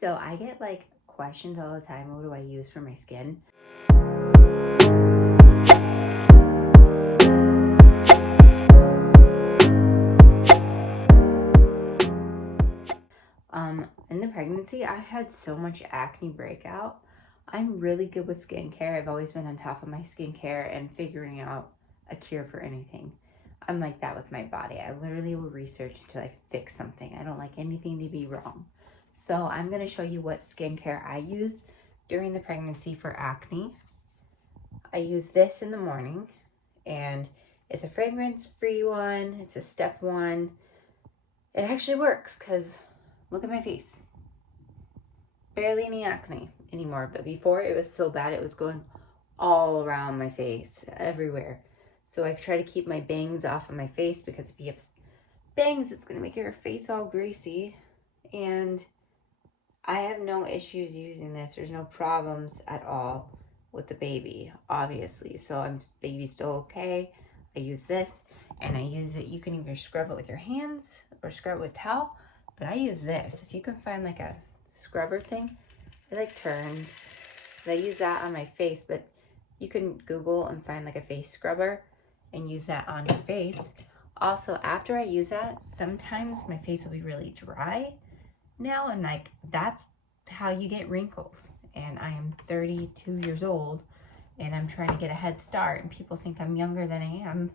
So I get like questions all the time. What do I use for my skin? In the pregnancy, I had so much acne breakout. I'm really good with skincare. I've always been on top of my skincare and figuring out a cure for anything. I'm like that with my body. I literally will research until I fix something. I don't like anything to be wrong. So I'm going to show you what skincare I use during the pregnancy for acne. I use this in the morning, and it's a fragrance-free one. It's a step one. It actually works because look at my face. Barely any acne anymore, but before it was so bad it was going all around my face, everywhere. So I try to keep my bangs off of my face because if you have bangs, it's gonna make your face all greasy. And I have no issues using this. There's no problems at all with the baby, obviously. So baby's still okay. I use this, and I use it. You can either scrub it with your hands or scrub it with towel, but I use this. If you can find like a scrubber thing, it like turns. I use that on my face, but you can Google and find like a face scrubber and use that on your face. Also, after I use that, sometimes my face will be really dry now, and like that's how you get wrinkles. And I am 32 years old, and I'm trying to get a head start, and people think I'm younger than I am,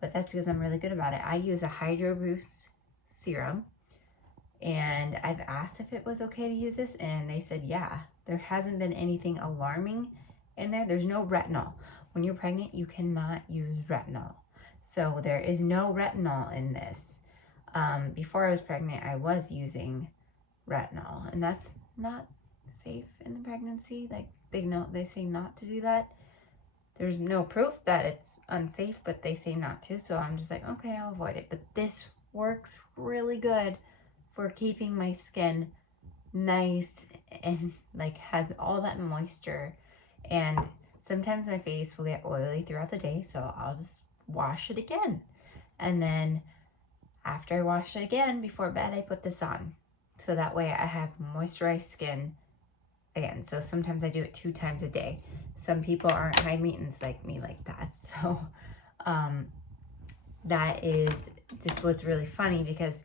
but that's because I'm really good about it. I use a Hydro Boost serum, and I've asked if it was okay to use this, and they said yeah. There hasn't been anything alarming in there. There's no retinol. When you're pregnant, you cannot use retinol. So there is no retinol in this. Before I was pregnant, I was using retinol, and that's not safe in the pregnancy. Like they say not to do that. There's no proof that it's unsafe, but they say not to. So I'm just like, okay, I'll avoid it. But this works really good for keeping my skin nice and like has all that moisture. And sometimes my face will get oily throughout the day, so I'll just wash it again. And then after I wash it again before bed, I put this on. So that way I have moisturized skin again. So sometimes I do it 2 times a day. Some people aren't high maintenance like me like that. So that is just what's really funny, because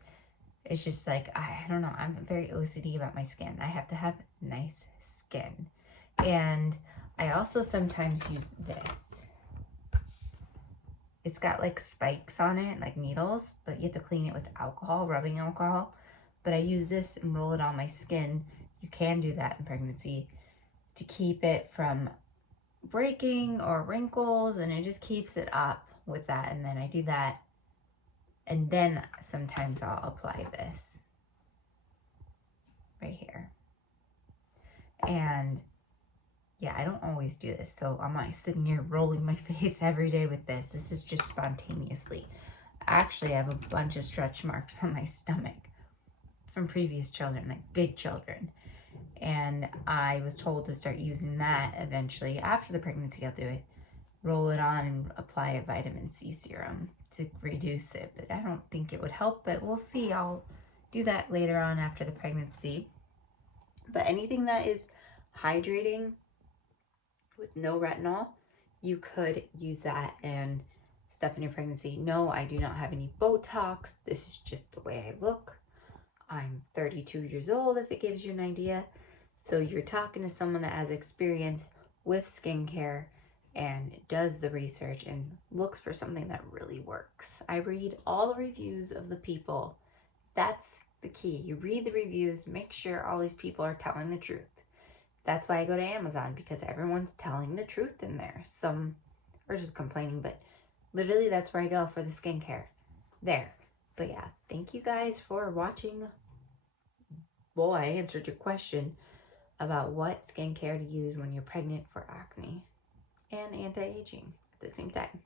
it's just like, I don't know, I'm very OCD about my skin. I have to have nice skin. And I also sometimes use this. It's got like spikes on it, like needles, but you have to clean it with alcohol, rubbing alcohol. But I use this and roll it on my skin. You can do that in pregnancy to keep it from breaking or wrinkles, and it just keeps it up with that. And then I do that, and then sometimes I'll apply this right here. And yeah, I don't always do this, so I'm not sitting here rolling my face every day with this. This is just spontaneously. Actually, I have a bunch of stretch marks on my stomach from previous children, like big children. And I was told to start using that eventually. After the pregnancy, I'll do it. Roll it on and apply a vitamin C serum to reduce it. But I don't think it would help, but we'll see. I'll do that later on after the pregnancy. But anything that is hydrating with no retinol, you could use that and stuff in your pregnancy. No, I do not have any Botox. This is just the way I look. I'm 32 years old, if it gives you an idea. So you're talking to someone that has experience with skincare and does the research and looks for something that really works. I read all the reviews of the people. That's the key. You read the reviews, make sure all these people are telling the truth. That's why I go to Amazon, because everyone's telling the truth in there. Some are just complaining, but literally that's where I go for the skincare. There. But yeah, thank you guys for watching. Boy, I answered your question about what skincare to use when you're pregnant for acne and anti-aging at the same time.